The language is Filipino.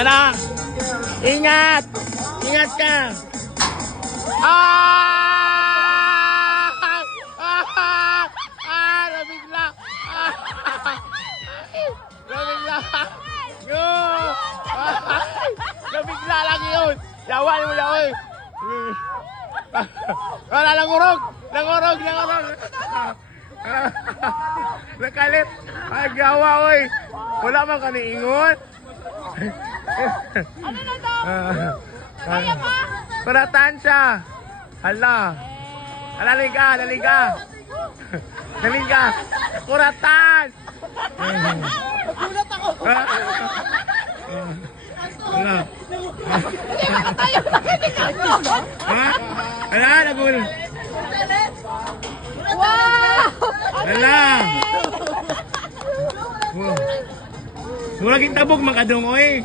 Tara! Ingat! Ingat ka! Ah! Ah! Ah! Nabigla! Ah! Nabigla! Yo! Ah! Nabigla lang yun! Yawan mo yawan! Wala, langurog! Langurog! Langurog! Nakalit! Ay, gawa, oy! Wala man kaniingon! Ano na to? Kaya pa? Kuratan siya! Hala! Hala, liga! Liga! Liga! Kuratan! Nagulat ako. Hala! Hindi makatayo na kinikas ko. Ha? Hala, nagulat! Wow! Hala! Murag yung tabog, makadungoy!